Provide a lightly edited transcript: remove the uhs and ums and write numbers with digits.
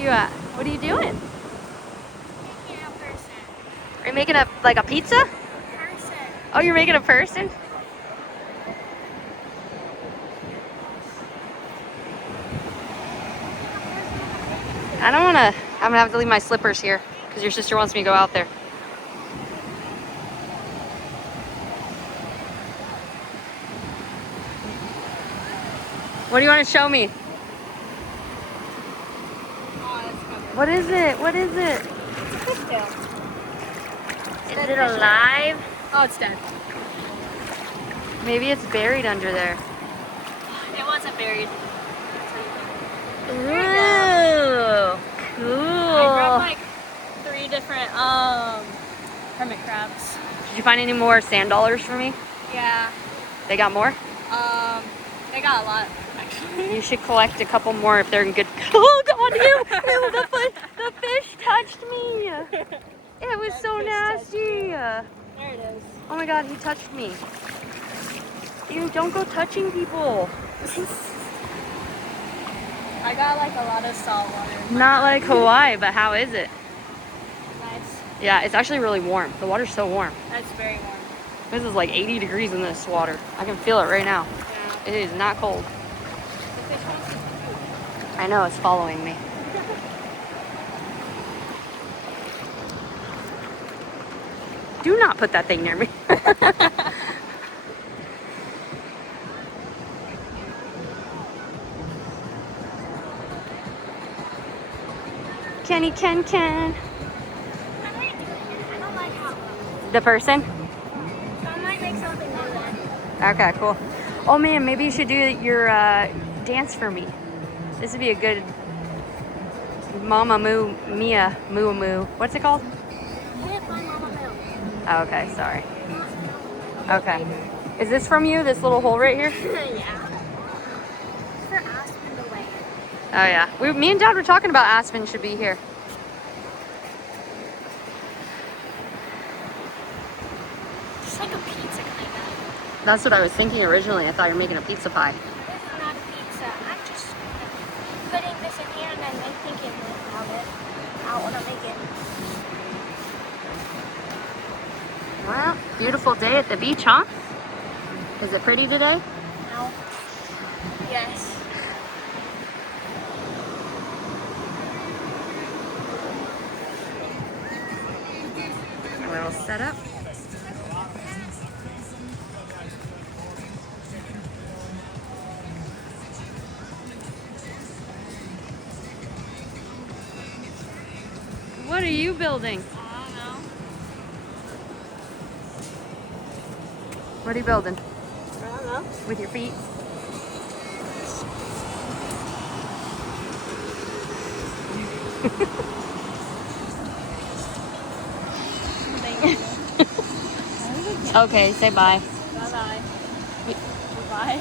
you at? What are you doing? Making a person. Are you making a pizza? Person. Oh, you're making a person? I don't wanna, I'm gonna have to leave my slippers here because your sister wants me to go out there. What do you want to show me? Oh, that's covered. What is it? What is it? It's a fishtail. Is it alive? Oh, it's dead. Maybe it's buried under there. It wasn't buried. Ooh, cool. I grabbed like 3 different hermit crabs. Did you find any more sand dollars for me? Yeah. They got more? They got a lot actually. You should collect a couple more if they're in good. Oh God, the fish touched me. It was That so fish touched nasty. There it is. Oh my God, he touched me. Ew, don't go touching people. I got like a lot of salt water. Not like Hawaii, but how is it? Nice. Yeah, it's actually really warm. The water's so warm. That's very warm. This is like 80 degrees in this water. I can feel it right now. Yeah. It is not cold. The fish wants its food. I know, it's following me. Do not put that thing near me. Kenny Ken. I might do it. I don't like how it looks. The person? So I might make something new then. Okay, cool. Oh man, maybe you should do your dance for me. This would be a good Mama Moo, Mia Moo Moo. What's it called? I can't find Mama Moo. Oh, okay, sorry. Okay. Is this from you, this little hole right here? Yeah. For Aspen to land. Oh yeah. Me and Dad were talking about Aspen should be here. Just like a pizza kind of. That's what I was thinking originally. I thought you were making a pizza pie. This is not a pizza. I'm just putting this in here and then thinking about it. I want to make it. Well, beautiful day at the beach, huh? Is it pretty today? No. Yes. A little setup. What are you building? I don't know. What are you building? I don't know. With your feet? Okay, say bye. Bye-bye. Wait. Bye.